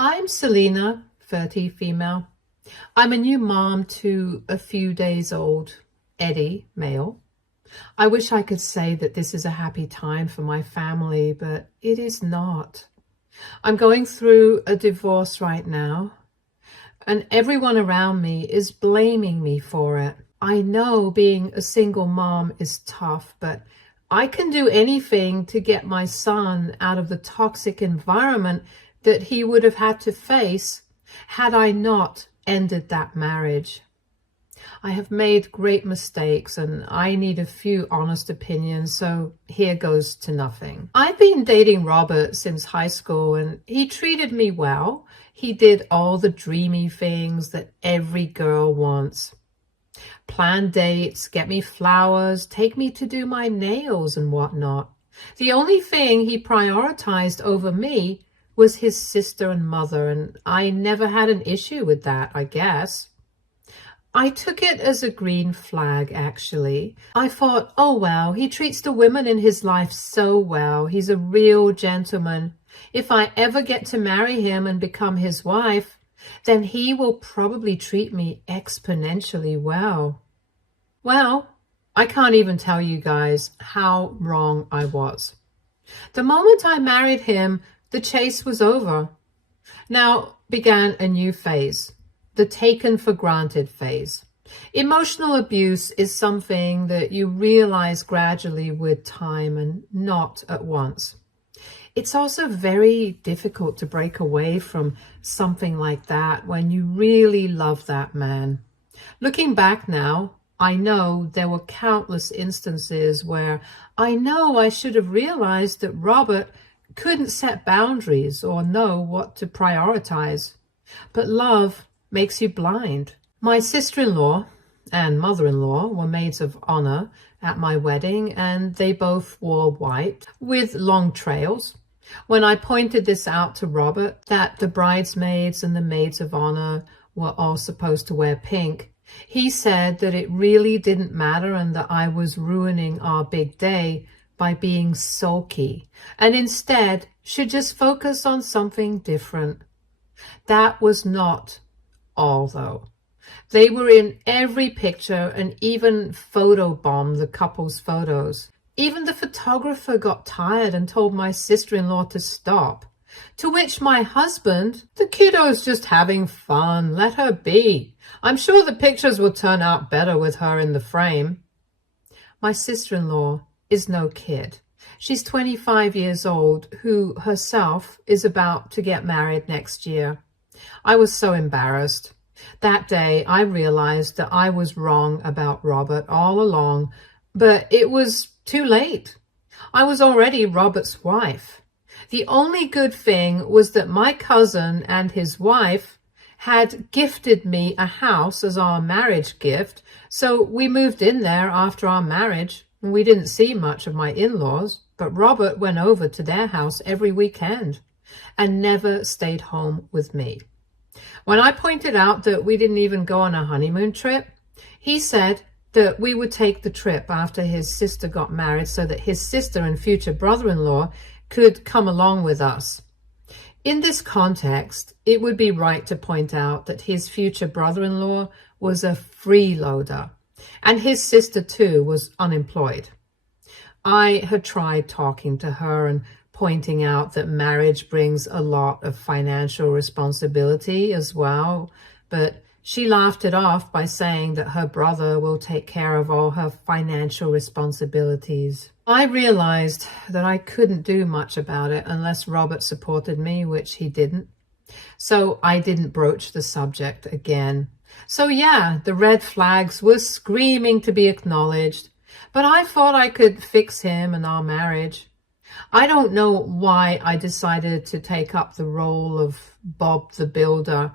I'm Selena, 30, female. I'm a new mom to a few days old Eddie, male. I wish I could say that this is a happy time for my family, but it is not. I'm going through a divorce right now, and everyone around me is blaming me for it. I know being a single mom is tough, but I can do anything to get my son out of the toxic environment that he would have had to face had I not ended that marriage. I have made great mistakes and I need a few honest opinions, so here goes to nothing. I've been dating Robert since high school and he treated me well. He did all the dreamy things that every girl wants. Plan dates, get me flowers, take me to do my nails and whatnot. The only thing he prioritized over me was his sister and mother, and I never had an issue with that, I guess. I took it as a green flag, actually. I thought, oh well, he treats the women in his life so well. He's a real gentleman. If I ever get to marry him and become his wife, then he will probably treat me exponentially well. Well, I can't even tell you guys how wrong I was. The moment I married him, the chase was over. Now began a new phase, the taken for granted phase. Emotional abuse is something that you realize gradually with time and not at once. It's also very difficult to break away from something like that when you really love that man. Looking back now, I know there were countless instances where I know I should have realized that Robert couldn't set boundaries or know what to prioritize. But love makes you blind. My sister-in-law and mother-in-law were maids of honor at my wedding, and they both wore white with long trails. When I pointed this out to Robert, that the bridesmaids and the maids of honor were all supposed to wear pink, he said that it really didn't matter and that I was ruining our big day by being sulky, and instead should just focus on something different. That was not all, though. They were in every picture and even photobombed the couple's photos. Even the photographer got tired and told my sister-in-law to stop. To which my husband, the kiddo's just having fun, let her be. I'm sure the pictures will turn out better with her in the frame. My sister-in-law is no kid. She's 25 years old, who herself is about to get married next year. I was so embarrassed. That day, I realized that I was wrong about Robert all along, but it was too late. I was already Robert's wife. The only good thing was that my cousin and his wife had gifted me a house as our marriage gift, so we moved in there after our marriage. We didn't see much of my in-laws, but Robert went over to their house every weekend and never stayed home with me. When I pointed out that we didn't even go on a honeymoon trip, he said that we would take the trip after his sister got married so that his sister and future brother-in-law could come along with us. In this context, it would be right to point out that his future brother-in-law was a freeloader, and his sister too was unemployed. I had tried talking to her and pointing out that marriage brings a lot of financial responsibility as well, but she laughed it off by saying that her brother will take care of all her financial responsibilities. I realized that I couldn't do much about it unless Robert supported me, which he didn't. So I didn't broach the subject again. So yeah, the red flags were screaming to be acknowledged, but I thought I could fix him and our marriage. I don't know why I decided to take up the role of Bob the Builder,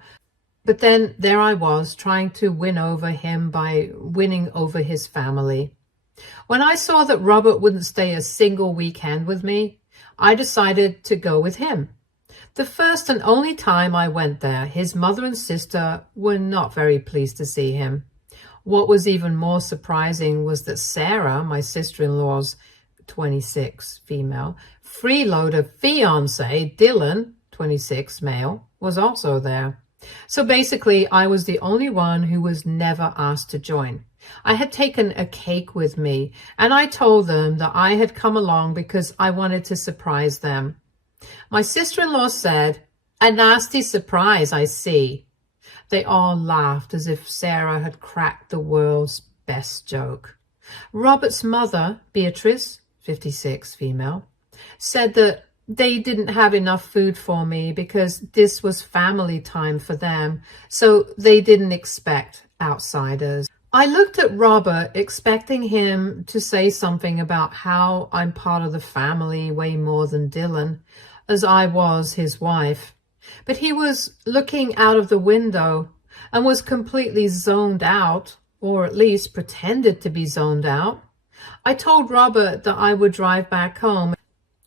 but then there I was trying to win over him by winning over his family. When I saw that Robert wouldn't stay a single weekend with me, I decided to go with him. The first and only time I went there, his mother and sister were not very pleased to see him. What was even more surprising was that Sarah, my sister-in-law's 26 female freeloader fiance, Dylan, 26, male, was also there. So basically, I was the only one who was never asked to join. I had taken a cake with me, and I told them that I had come along because I wanted to surprise them. My sister-in-law said, "A nasty surprise, I see." They all laughed as if Sarah had cracked the world's best joke. Robert's mother, Beatrice, 56, female, said that they didn't have enough food for me because this was family time for them, so they didn't expect outsiders. I looked at Robert, expecting him to say something about how I'm part of the family way more than Dylan, as I was his wife. But he was looking out of the window and was completely zoned out, or at least pretended to be zoned out. I told Robert that I would drive back home,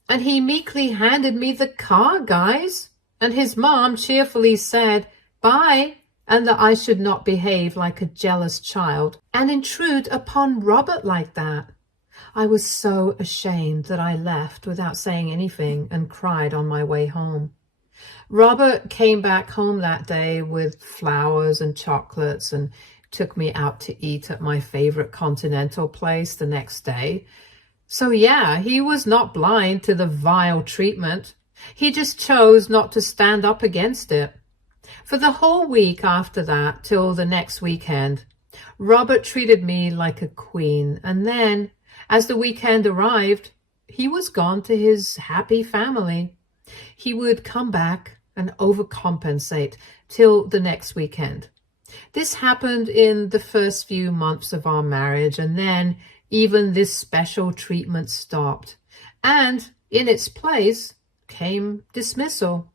and he meekly handed me the car, guys. And his mom cheerfully said, "Bye," and that I should not behave like a jealous child and intrude upon Robert like that. I was so ashamed that I left without saying anything and cried on my way home. Robert came back home that day with flowers and chocolates and took me out to eat at my favorite continental place the next day. So yeah, he was not blind to the vile treatment. He just chose not to stand up against it. For the whole week after that, till the next weekend, Robert treated me like a queen. And then, as the weekend arrived, he was gone to his happy family. He would come back and overcompensate till the next weekend. This happened in the first few months of our marriage, and then even this special treatment stopped, and in its place came dismissal.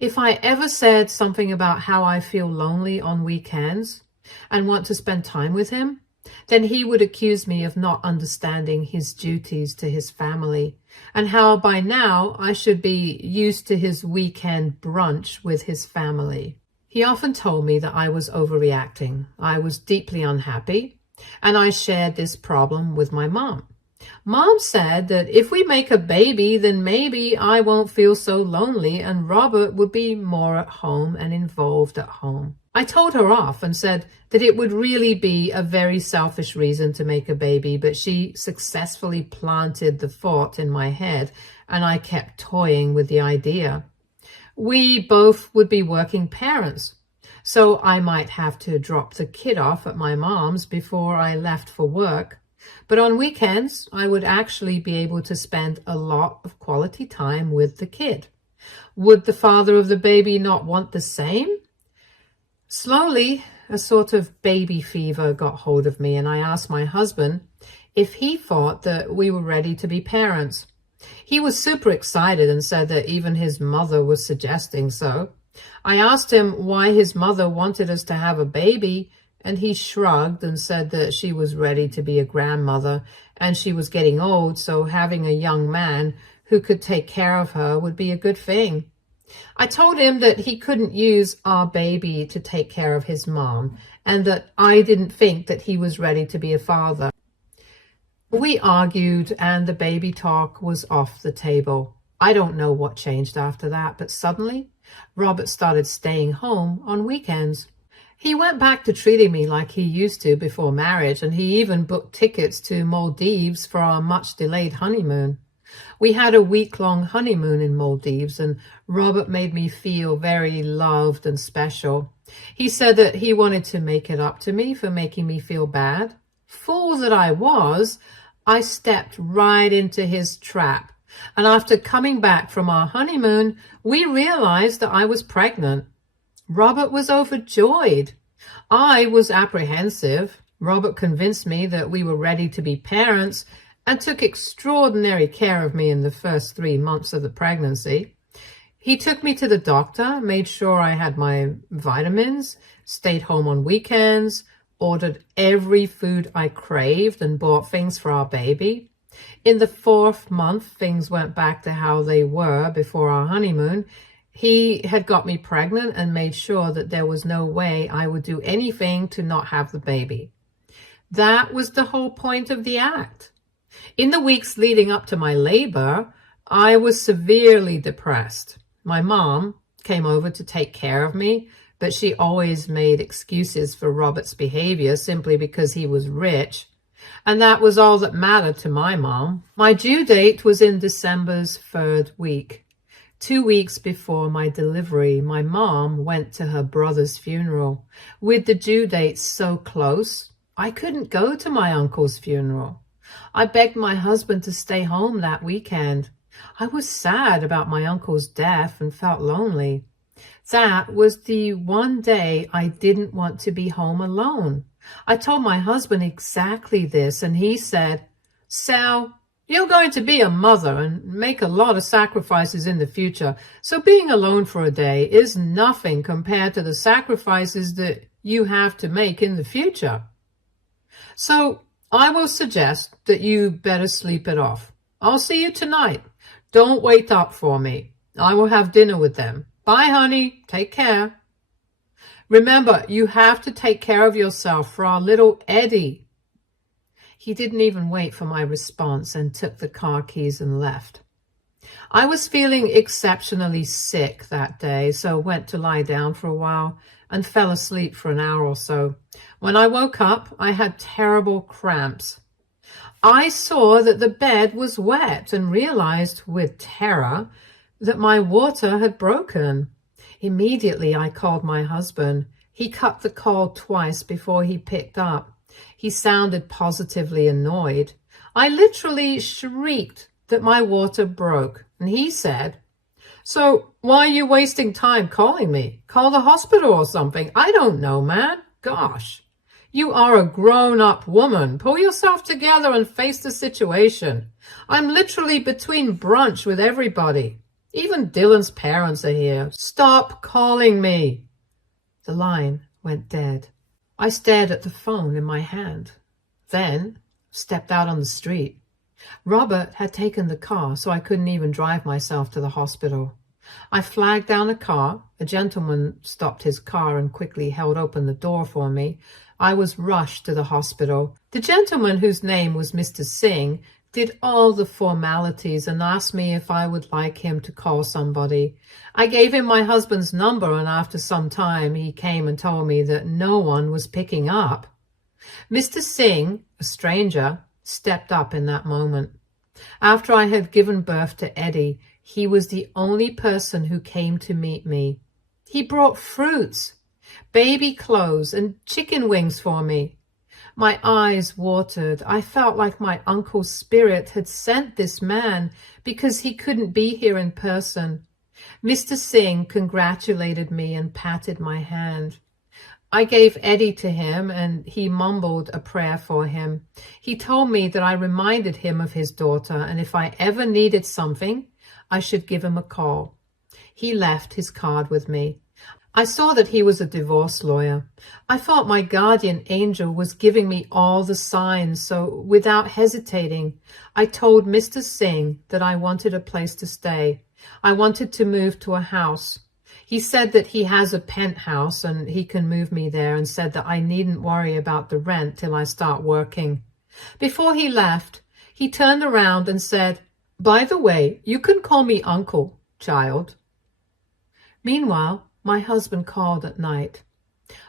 If I ever said something about how I feel lonely on weekends and want to spend time with him, then he would accuse me of not understanding his duties to his family and how by now I should be used to his weekend brunch with his family. He often told me that I was overreacting. I was deeply unhappy, and I shared this problem with my mom. Mom said that if we make a baby, then maybe I won't feel so lonely and Robert would be more at home and involved at home. I told her off and said that it would really be a very selfish reason to make a baby, but she successfully planted the thought in my head and I kept toying with the idea. We both would be working parents, so I might have to drop the kid off at my mom's before I left for work. But on weekends, I would actually be able to spend a lot of quality time with the kid. Would the father of the baby not want the same? Slowly, a sort of baby fever got hold of me, and I asked my husband if he thought that we were ready to be parents. He was super excited and said that even his mother was suggesting so. I asked him why his mother wanted us to have a baby, and he shrugged and said that she was ready to be a grandmother and she was getting old, so having a young man who could take care of her would be a good thing. I told him that he couldn't use our baby to take care of his mom and that I didn't think that he was ready to be a father. We argued and the baby talk was off the table. I don't know what changed after that, but suddenly Robert started staying home on weekends. He went back to treating me like he used to before marriage, and he even booked tickets to Maldives for our much-delayed honeymoon. We had a week-long honeymoon in Maldives, and Robert made me feel very loved and special. He said that he wanted to make it up to me for making me feel bad. Fool that I was, I stepped right into his trap. And after coming back from our honeymoon, we realized that I was pregnant. Robert was overjoyed. I was apprehensive. Robert convinced me that we were ready to be parents and took extraordinary care of me in the first 3 months of the pregnancy. He took me to the doctor, made sure I had my vitamins, stayed home on weekends, ordered every food I craved, and bought things for our baby. In the 4th month, things went back to how they were before our honeymoon. He had got me pregnant and made sure that there was no way I would do anything to not have the baby. That was the whole point of the act. In the weeks leading up to my labor, I was severely depressed. My mom came over to take care of me, but she always made excuses for Robert's behavior simply because he was rich. And that was all that mattered to my mom. My due date was in December's 3rd week. 2 weeks before my delivery, my mom went to her brother's funeral. With the due date so close, I couldn't go to my uncle's funeral. I begged my husband to stay home that weekend. I was sad about my uncle's death and felt lonely. That was the one day I didn't want to be home alone. I told my husband exactly this, and he said, "Sal, you're going to be a mother and make a lot of sacrifices in the future, so being alone for a day is nothing compared to the sacrifices that you have to make in the future. So I will suggest that you better sleep it off. I'll see you tonight. Don't wait up for me. I will have dinner with them. Bye, honey. Take care. Remember, you have to take care of yourself for our little Eddie." He didn't even wait for my response and took the car keys and left. I was feeling exceptionally sick that day, so went to lie down for a while and fell asleep for an hour or so. When I woke up, I had terrible cramps. I saw that the bed was wet and realized with terror that my water had broken. Immediately, I called my husband. He cut the call twice before he picked up. He sounded positively annoyed. I literally shrieked that my water broke, and he said, "So why are you wasting time calling me? Call the hospital or something. I don't know, man. Gosh, you are a grown-up woman. Pull yourself together and face the situation. I'm literally between brunch with everybody. Even Dylan's parents are here. Stop calling me." The line went dead. I stared at the phone in my hand, then stepped out on the street. Robert had taken the car, so I couldn't even drive myself to the hospital. I flagged down a car. A gentleman stopped his car and quickly held open the door for me. I was rushed to the hospital. The gentleman, whose name was Mr. Singh, did all the formalities and asked me if I would like him to call somebody. I gave him my husband's number, and after some time he came and told me that no one was picking up. Mr. Singh, a stranger, stepped up in that moment. After I had given birth to Eddie, he was the only person who came to meet me. He brought fruits, baby clothes, and chicken wings for me. My eyes watered. I felt like my uncle's spirit had sent this man because he couldn't be here in person. Mr. Singh congratulated me and patted my hand. I gave Eddie to him, and he mumbled a prayer for him. He told me that I reminded him of his daughter, and if I ever needed something, I should give him a call. He left his card with me. I saw that he was a divorce lawyer. I thought my guardian angel was giving me all the signs, so without hesitating, I told Mr. Singh that I wanted a place to stay. I wanted to move to a house. He said that he has a penthouse and he can move me there, and said that I needn't worry about the rent till I start working. Before he left, he turned around and said, "By the way, you can call me Uncle, child." Meanwhile, my husband called at night.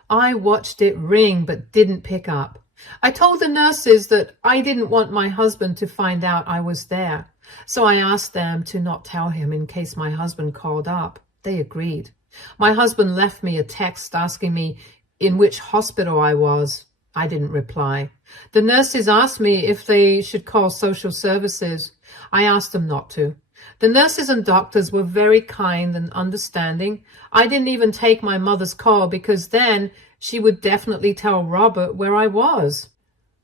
I watched it ring but didn't pick up. I told the nurses that I didn't want my husband to find out I was there, so I asked them to not tell him in case my husband called up. They agreed. My husband left me a text asking me in which hospital I was. I didn't reply. The nurses asked me if they should call social services. I asked them not to. The nurses and doctors were very kind and understanding. I didn't even take my mother's call because then she would definitely tell Robert where I was.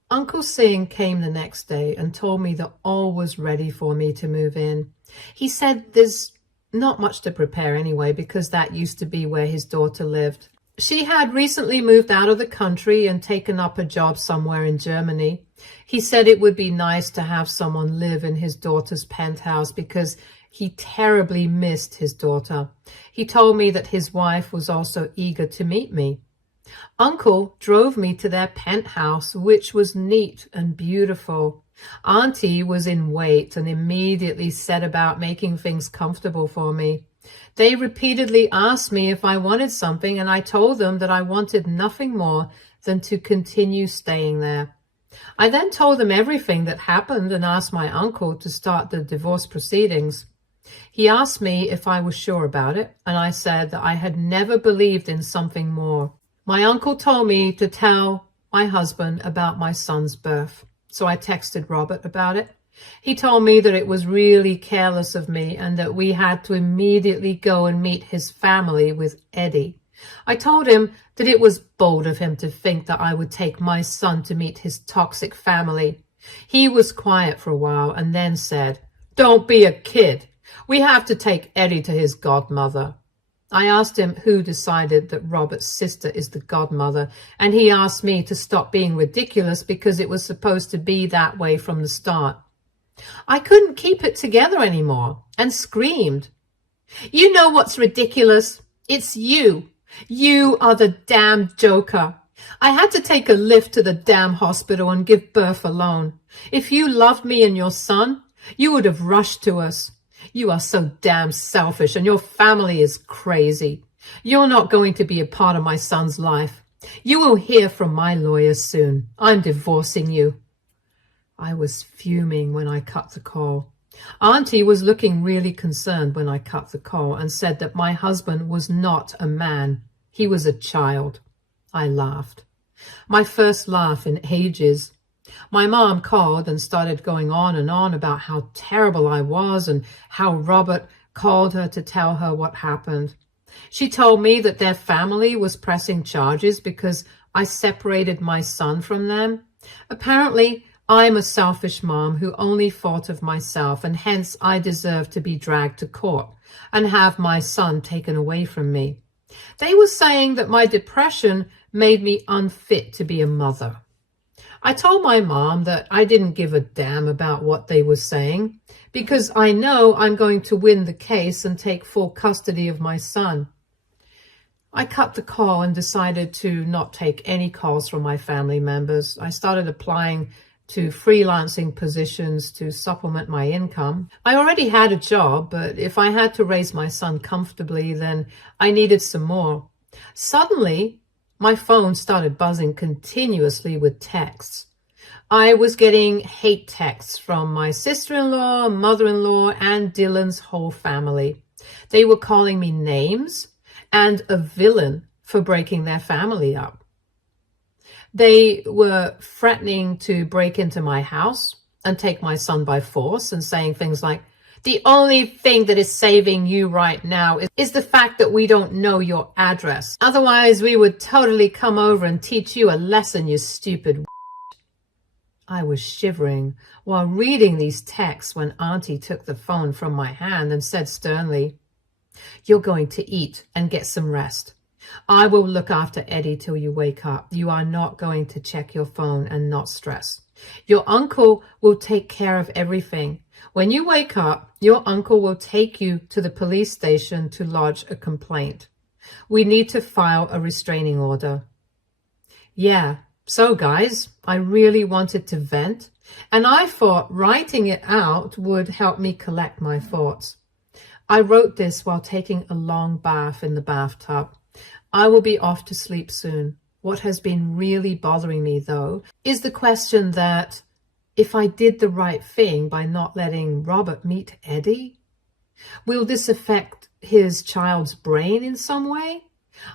Uncle Singh came the next day and told me that all was ready for me to move in. He said there's not much to prepare anyway, because that used to be where his daughter lived. She had recently moved out of the country and taken up a job somewhere in Germany. He said it would be nice to have someone live in his daughter's penthouse because he terribly missed his daughter. He told me that his wife was also eager to meet me. Uncle drove me to their penthouse, which was neat and beautiful. Auntie was in wait and immediately set about making things comfortable for me. They repeatedly asked me if I wanted something, and I told them that I wanted nothing more than to continue staying there. I then told them everything that happened and asked my uncle to start the divorce proceedings. He asked me if I was sure about it, and I said that I had never believed in something more. My uncle told me to tell my husband about my son's birth, so I texted Robert about it. He told me that it was really careless of me and that we had to immediately go and meet his family with Eddie. I told him that it was bold of him to think that I would take my son to meet his toxic family. He was quiet for a while and then said, "Don't be a kid. We have to take Eddie to his godmother." I asked him who decided that Robert's sister is the godmother, and he asked me to stop being ridiculous because it was supposed to be that way from the start. I couldn't keep it together anymore and screamed, "You know what's ridiculous? It's you. You are the damn joker. I had to take a lift to the damn hospital and give birth alone. If you loved me and your son, you would have rushed to us. You are so damn selfish and your family is crazy. You're not going to be a part of my son's life. You will hear from my lawyer soon. I'm divorcing you." I was fuming when I cut the call. Auntie was looking really concerned when I cut the call and said that my husband was not a man. He was a child. I laughed. My first laugh in ages. My mom called and started going on and on about how terrible I was and how Robert called her to tell her what happened. She told me that their family was pressing charges because I separated my son from them. Apparently, I'm a selfish mom who only thought of myself, and hence I deserve to be dragged to court and have my son taken away from me. They were saying that my depression made me unfit to be a mother. I told my mom that I didn't give a damn about what they were saying because I know I'm going to win the case and take full custody of my son. I cut the call and decided to not take any calls from my family members. I started applying to freelancing positions to supplement my income. I already had a job, but if I had to raise my son comfortably, then I needed some more. Suddenly, my phone started buzzing continuously with texts. I was getting hate texts from my sister-in-law, mother-in-law, and Dylan's whole family. They were calling me names and a villain for breaking their family up. They were threatening to break into my house and take my son by force and saying things like, "The only thing that is saving you right now is the fact that we don't know your address. Otherwise, we would totally come over and teach you a lesson, you stupid." I was shivering while reading these texts when Auntie took the phone from my hand and said sternly, "You're going to eat and get some rest. I will look after Eddie till you wake up. You are not going to check your phone and not stress. Your uncle will take care of everything. When you wake up, your uncle will take you to the police station to lodge a complaint. We need to file a restraining order." Yeah, so guys, I really wanted to vent, and I thought writing it out would help me collect my thoughts. I wrote this while taking a long bath in the bathtub. I will be off to sleep soon. What has been really bothering me, though, is the question that if I did the right thing by not letting Robert meet Eddie, will this affect his child's brain in some way?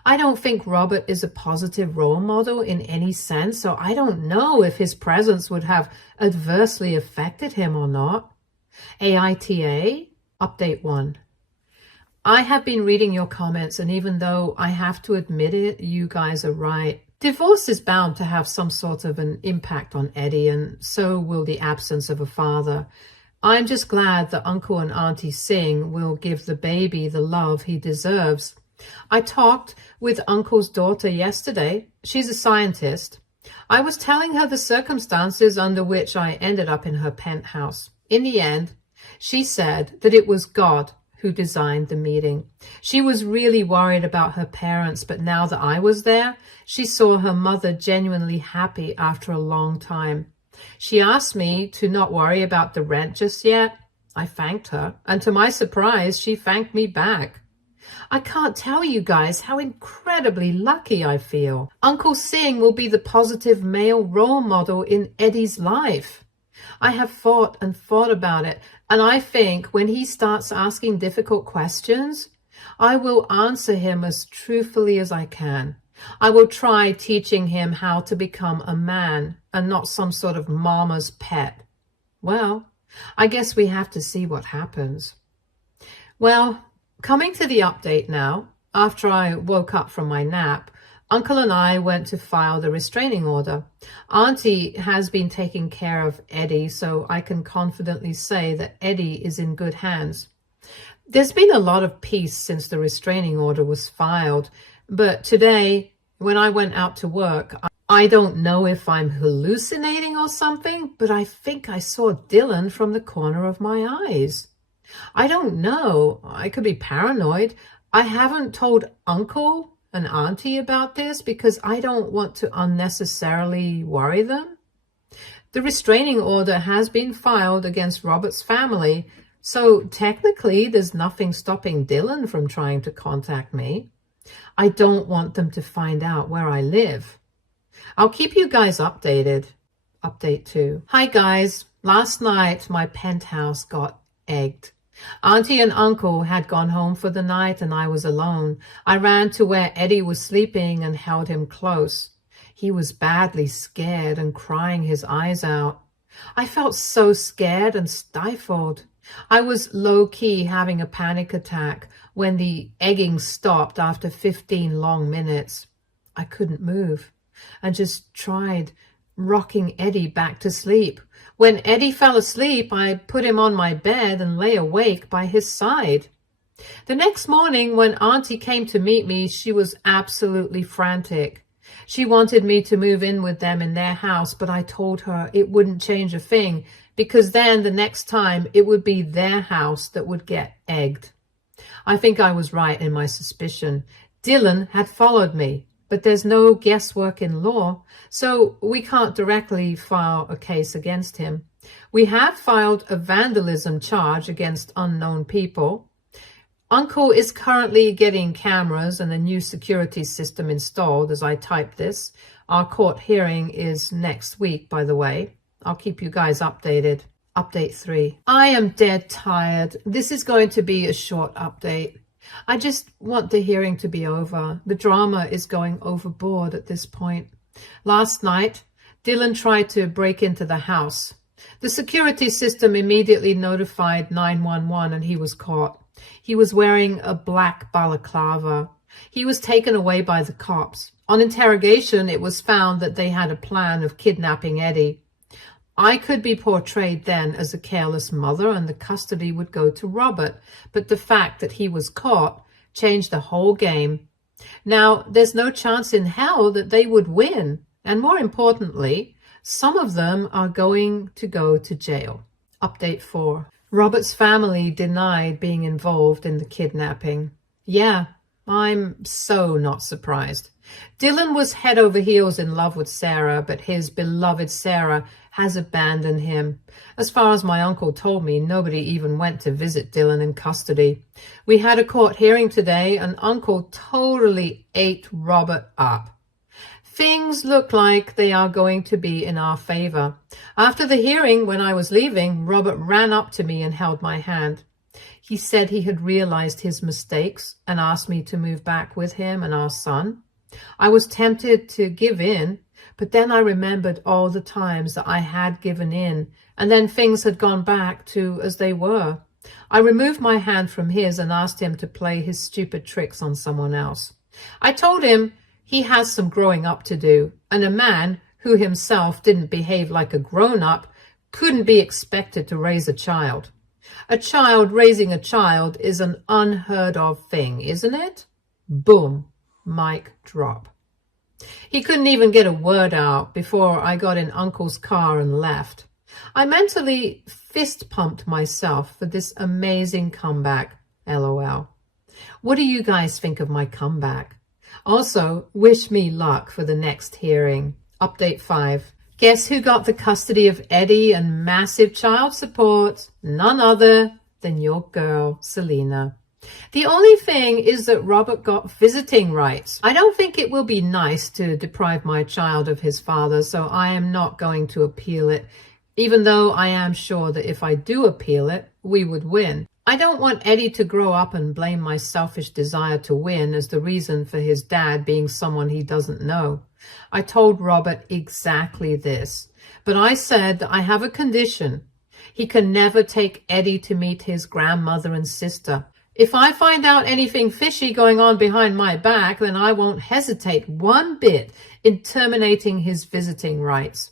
I don't think Robert is a positive role model in any sense, so I don't know if his presence would have adversely affected him or not. AITA, Update 1. I have been reading your comments, and even though I have to admit it, you guys are right. Divorce is bound to have some sort of an impact on Eddie, and so will the absence of a father. I'm just glad that Uncle and Auntie Singh will give the baby the love he deserves. I talked with Uncle's daughter yesterday. She's a scientist. I was telling her the circumstances under which I ended up in her penthouse. In the end, she said that it was God who designed the meeting. She was really worried about her parents, but now that I was there, she saw her mother genuinely happy after a long time. She asked me to not worry about the rent just yet. I thanked her, and to my surprise, she thanked me back. I can't tell you guys how incredibly lucky I feel. Uncle Singh will be the positive male role model in Eddie's life. I have thought and thought about it, and I think when he starts asking difficult questions, I will answer him as truthfully as I can. I will try teaching him how to become a man and not some sort of mama's pet. Well, I guess we have to see what happens. Well, coming to the update now, after I woke up from my nap, Uncle and I went to file the restraining order. Auntie has been taking care of Eddie, so I can confidently say that Eddie is in good hands. There's been a lot of peace since the restraining order was filed, but today, when I went out to work, I don't know if I'm hallucinating or something, but I think I saw Dylan from the corner of my eyes. I don't know. I could be paranoid. I haven't told Uncle and Auntie about this because I don't want to unnecessarily worry them. The restraining order has been filed against Robert's family, so technically there's nothing stopping Dylan from trying to contact me. I don't want them to find out where I live. I'll keep you guys updated. Update 2. Hi guys. Last night my penthouse got egged. Auntie and Uncle had gone home for the night and I was alone. I ran to where Eddie was sleeping and held him close. He was badly scared and crying his eyes out. I felt so scared and stifled. I was low-key having a panic attack when the egging stopped after 15 long minutes. I couldn't move and just tried rocking Eddie back to sleep. When Eddie fell asleep, I put him on my bed and lay awake by his side. The next morning, when Auntie came to meet me, she was absolutely frantic. She wanted me to move in with them in their house, but I told her it wouldn't change a thing because then the next time it would be their house that would get egged. I think I was right in my suspicion. Dylan had followed me, but there's no guesswork in law, so we can't directly file a case against him. We have filed a vandalism charge against unknown people. Uncle is currently getting cameras and a new security system installed as I type this. Our court hearing is next week, by the way. I'll keep you guys updated. Update 3. I am dead tired. This is going to be a short update. I just want the hearing to be over. The drama is going overboard at this point. Last night, Dylan tried to break into the house. The security system immediately notified 911 and he was caught. He was wearing a black balaclava. He was taken away by the cops. On interrogation, it was found that they had a plan of kidnapping Eddie. I could be portrayed then as a careless mother and the custody would go to Robert, but the fact that he was caught changed the whole game. Now, there's no chance in hell that they would win, and more importantly, some of them are going to go to jail. Update 4. Robert's family denied being involved in the kidnapping. Yeah, I'm so not surprised. Dylan was head over heels in love with Sarah, but his beloved Sarah has abandoned him. As far as my uncle told me, nobody even went to visit Dylan in custody. We had a court hearing today, and Uncle totally ate Robert up. Things look like they are going to be in our favor. After the hearing, when I was leaving, Robert ran up to me and held my hand. He said he had realized his mistakes and asked me to move back with him and our son. I was tempted to give in, but then I remembered all the times that I had given in, and then things had gone back to as they were. I removed my hand from his and asked him to play his stupid tricks on someone else. I told him he has some growing up to do, and a man who himself didn't behave like a grown-up couldn't be expected to raise a child. A child raising a child is an unheard of thing, isn't it? Boom. Mic drop. He couldn't even get a word out before I got in Uncle's car and left. I mentally fist-pumped myself for this amazing comeback, LOL. What do you guys think of my comeback? Also, wish me luck for the next hearing. Update 5. Guess who got the custody of Eddie and massive child support? None other than your girl, Selena. The only thing is that Robert got visiting rights. I don't think it will be nice to deprive my child of his father, so I am not going to appeal it, even though I am sure that if I do appeal it, we would win. I don't want Eddie to grow up and blame my selfish desire to win as the reason for his dad being someone he doesn't know. I told Robert exactly this, but I said that I have a condition. He can never take Eddie to meet his grandmother and sister. If I find out anything fishy going on behind my back, then I won't hesitate one bit in terminating his visiting rights.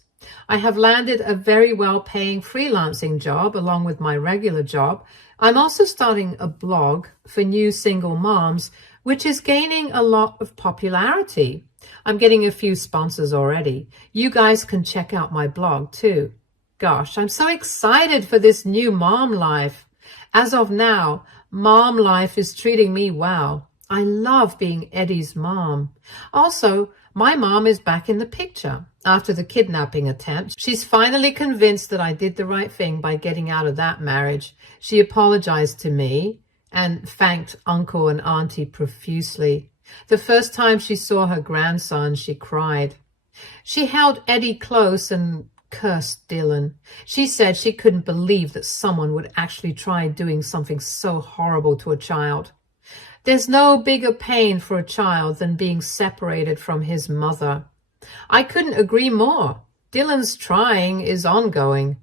I have landed a very well-paying freelancing job along with my regular job. I'm also starting a blog for new single moms, which is gaining a lot of popularity. I'm getting a few sponsors already. You guys can check out my blog too. Gosh, I'm so excited for this new mom life. As of now, mom life is treating me well. I love being Eddie's mom. Also, my mom is back in the picture. After the kidnapping attempt, she's finally convinced that I did the right thing by getting out of that marriage. She apologized to me and thanked Uncle and Auntie profusely. The first time she saw her grandson, she cried. She held Eddie close and cursed Dylan. She said she couldn't believe that someone would actually try doing something so horrible to a child. There's no bigger pain for a child than being separated from his mother. I couldn't agree more. Dylan's trying is ongoing.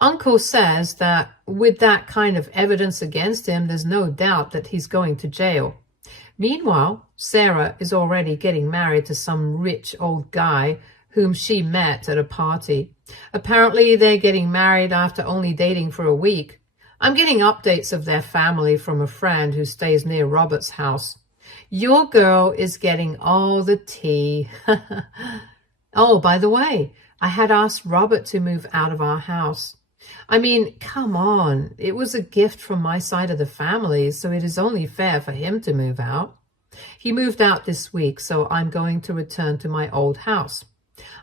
Uncle says that with that kind of evidence against him, there's no doubt that he's going to jail. Meanwhile, Sarah is already getting married to some rich old guy whom she met at a party. Apparently, they're getting married after only dating for a week. I'm getting updates of their family from a friend who stays near Robert's house. Your girl is getting all the tea. Oh, by the way, I had asked Robert to move out of our house. I mean, come on. It was a gift from my side of the family, so it is only fair for him to move out. He moved out this week, so I'm going to return to my old house.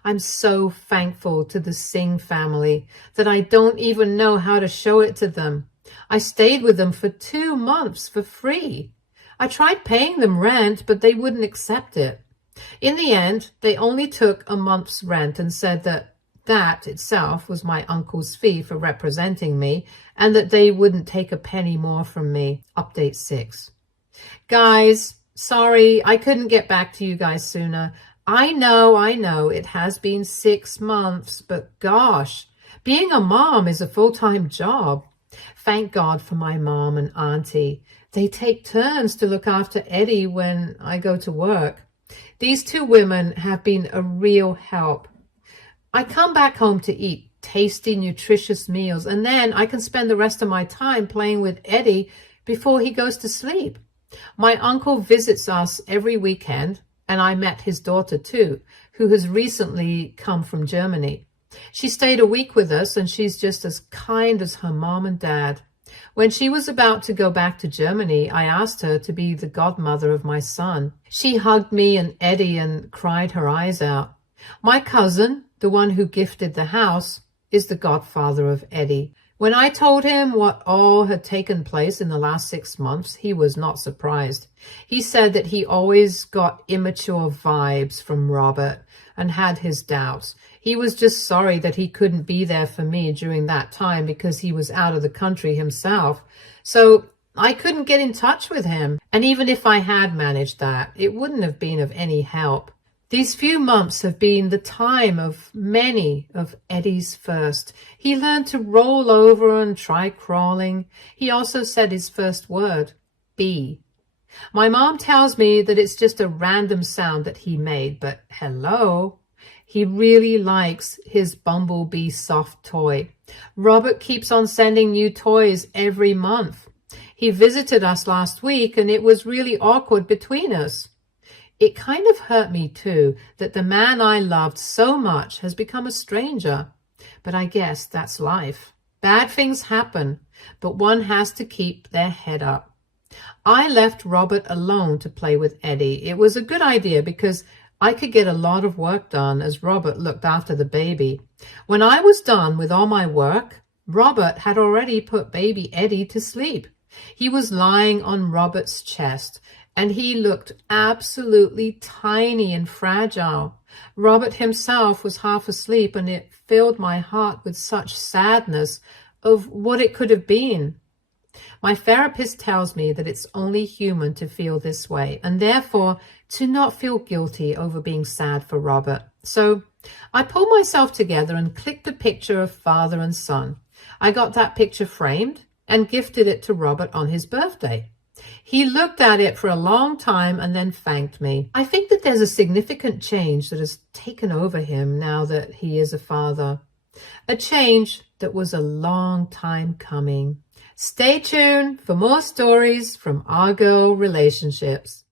I'm so thankful to the Singh family that I don't even know how to show it to them. I stayed with them for 2 months for free. I tried paying them rent, but they wouldn't accept it. In the end, they only took a month's rent and said that that itself was my uncle's fee for representing me and that they wouldn't take a penny more from me. Update 6. Guys, sorry, I couldn't get back to you guys sooner. I know, it has been 6 months, but gosh, being a mom is a full-time job. Thank God for my mom and auntie. They take turns to look after Eddie when I go to work. These 2 women have been a real help. I come back home to eat tasty, nutritious meals, and then I can spend the rest of my time playing with Eddie before he goes to sleep. My uncle visits us every weekend, and I met his daughter too, who has recently come from Germany. She stayed a week with us, and she's just as kind as her mom and dad. When she was about to go back to Germany, I asked her to be the godmother of my son. She hugged me and Eddie and cried her eyes out. My cousin, the one who gifted the house, is the godfather of Eddie. When I told him what all had taken place in the last 6 months, he was not surprised. He said that he always got immature vibes from Robert and had his doubts. He was just sorry that he couldn't be there for me during that time because he was out of the country himself. So I couldn't get in touch with him. And even if I had managed that, it wouldn't have been of any help. These few months have been the time of many of Eddie's first. He learned to roll over and try crawling. He also said his first word, B. My mom tells me that it's just a random sound that he made, but hello. He really likes his Bumblebee soft toy. Robert keeps on sending new toys every month. He visited us last week and it was really awkward between us. It kind of hurt me too that the man I loved so much has become a stranger. But I guess that's life. Bad things happen, but one has to keep their head up. I left Robert alone to play with Eddie. It was a good idea because I could get a lot of work done as Robert looked after the baby. When I was done with all my work, Robert had already put baby Eddie to sleep. He was lying on Robert's chest, and he looked absolutely tiny and fragile. Robert himself was half asleep, and it filled my heart with such sadness of what it could have been. My therapist tells me that it's only human to feel this way, and therefore to not feel guilty over being sad for Robert. So I pulled myself together and clicked a picture of father and son. I got that picture framed and gifted it to Robert on his birthday. He looked at it for a long time and then thanked me. I think that there's a significant change that has taken over him now that he is a father. A change that was a long time coming. Stay tuned for more stories from our girl relationships.